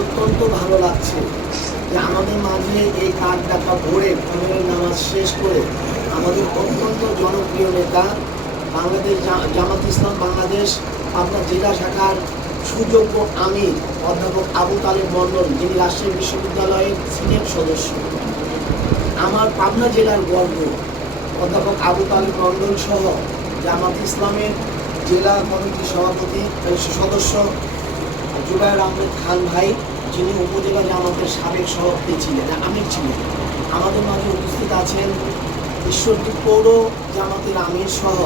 অত্যন্ত ভালো লাগছে যে আমাদের মাঝে এই কাঠ ডাকা ভরে ফজরের নামাজ শেষ করে আমাদের অত্যন্ত জনপ্রিয় নেতা বাংলাদেশ জামাত ইসলাম বাংলাদেশ আপনার জেলা শাখার সুযোগ্য আমির অধ্যাপক আবু তালেব মণ্ডল, যিনি রাজশাহী বিশ্ববিদ্যালয়ের সিনেট সদস্য। আমার পাবনা জেলার গর্ব, অধ্যাপক আবু তালেব মণ্ডল সহ জামাত ইসলামের জেলা কমিটির সভাপতি, সদস্য জুবায়ের আহমেদ খান ভাই, যিনি উপজেলা জামাতের সাবেক সভাপতি ছিলেন, আমির ছিলেন আমাদের মাঝে উপস্থিত আছেন ঈশ্বরদীপ পৌর জামাতের আমির সহ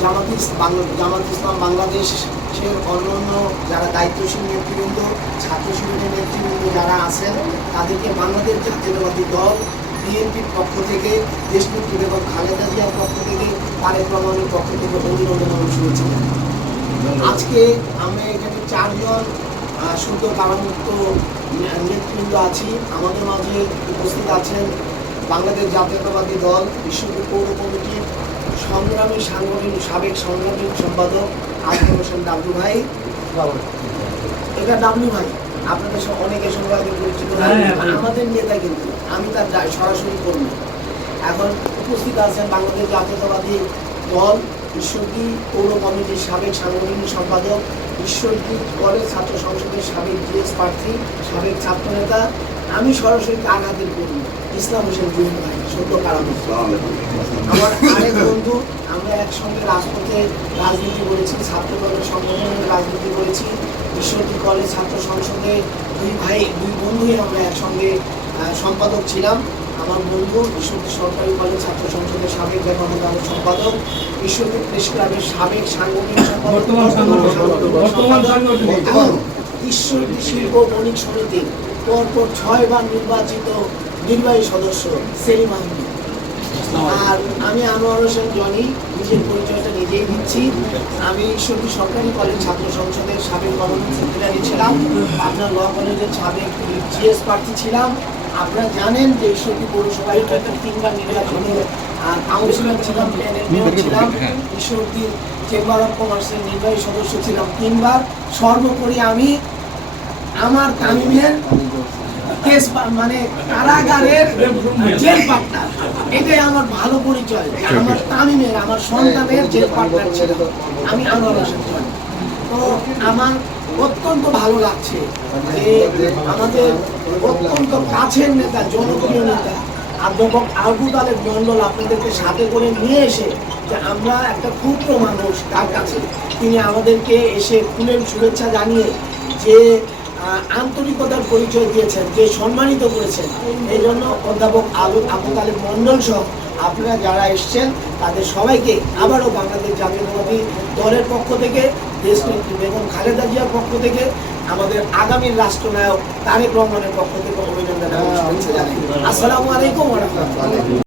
জামাত জামাত ইসলাম বাংলাদেশের অন্যান্য যারা দায়িত্বশীল নেতৃবৃন্দ, ছাত্র শিবিরের নেতৃবৃন্দ যারা আছেন, তাদেরকে বাংলাদেশ জাতীয়তাবাদী দল, বিএনপির পক্ষ থেকে দেশনেত্রী বেগম খালেদা জিয়ার পক্ষ থেকে, তারেক রহমানের পক্ষ থেকে অভিনন্দন জানাই। আজকে আমি এখানে চারজন শুদ্ধ কারামুক্ত নেতৃবৃন্দ আছি। আমাদের মাঝে উপস্থিত আছেন বাংলাদেশ জাতীয়তাবাদী দল বিশ্ববিদ্যালয় পৌর কমিটির সংগ্রামী সাংগঠনিক সাবেক সংগ্রামী সম্পাদক আজমল হোসেন ডাবলু ভাই। এটা ডাবলু ভাই আপনাদের সব অনেকের সঙ্গে আগে পরিচিত হ্যাঁ, হ্যাঁ। আমাদের নেতা কিন্তু আমি তার সরাসরি কর্মী। এখন উপস্থিত আছেন বাংলাদেশ জাতীয়তাবাদী দল ঈশ্বরদী পৌর কমিটির সাবেক সাংগঠনিক সম্পাদক ঈশ্বরদী কলেজ ছাত্র সংসদের সাবেক জিএস প্রার্থী, সাবেক ছাত্র নেতা আমি সরাসরি তার হাতের কর্মী ইসলাম হোসেন জুহিন ভাই সত্য কারণ। আমার আরেক বন্ধু, আমরা একসঙ্গে রাজপথে রাজনীতি করেছি, ছাত্র দলের সংগঠনের রাজনীতি করেছি ঈশ্বরদী কলেজ ছাত্র সংসদে দুই ভাই, দুই বন্ধুই আমরা একসঙ্গে সম্পাদক ছিলাম। আমার বন্ধু ঈশ্বরদী সরকারি কলেজ ছাত্র সংসদের সাবেক বেগমদ সম্পাদক ঈশ্বরদী প্রেস ক্লাবের সাবেক সাংগঠনিক সম্পাদক ঈশ্বরদী শিল্প বণিক সমিতির পরপর ছয়বার নির্বাচিত নির্বাহী সদস্য সেলিম আহমেদ। আর আমি আনোয়ার হোসেন জনি নিজের পরিচয়টা নিজেই দিচ্ছি। আমি ঈশ্বরদী সরকারি কলেজ ছাত্র সংসদের সাবেক গভর্নমেন্ট সেক্রেটারি ছিলাম। আপনার ল কলেজের সাবেক জিএস প্রার্থী ছিলাম। আপনারা জানেন যে ঈশ্বরদী পৌরসভায় হয়তো তিনবার নির্বাচনে কাউন্সিলর ছিলাম প্ল্যানের মেয়র ছিলাম ঈশ্বরদী চেম্বার অফ কমার্সের নির্বাহী সদস্য ছিলাম তিনবার। সর্বোপরি আমি আমার তামিমের কেস মানে কারাগারের জেল পার্টনার এটাই আমার ভালো পরিচয়। আমার তামিমের আমার সন্তানের জেল পার্টনার ছিল আমি আনোয়ার হোসেন। তো আমার অত্যন্ত ভালো লাগছে যে আমাদের অত্যন্ত কাছের নেতা, জনপ্রিয় নেতা অধ্যাপক আহবুদ আলের মন্ডল আপনাদেরকে সাথে করে নিয়ে এসে যে আমরা একটা ক্ষুদ্র মানুষ তার কাছে। তিনি আমাদেরকে এসে ফুলের শুভেচ্ছা জানিয়ে যে আন্তরিকতার পরিচয় দিয়েছেন যে সম্মানিত করেছেন। এই জন্য অধ্যাপক আবু আবু তালেব মন্ডল সহ আপনারা যারা এসছেন তাদের সবাইকে আবারও বাংলাদেশ জাতীয়তাবাদী দলের পক্ষ থেকে দেশনেত্রী বেগম খালেদা জিয়ার পক্ষ থেকে আমাদের আগামীর রাষ্ট্রনায়ক তারেক রহমানের পক্ষ থেকে অভিনন্দন জানাই আসসালামু আলাইকুম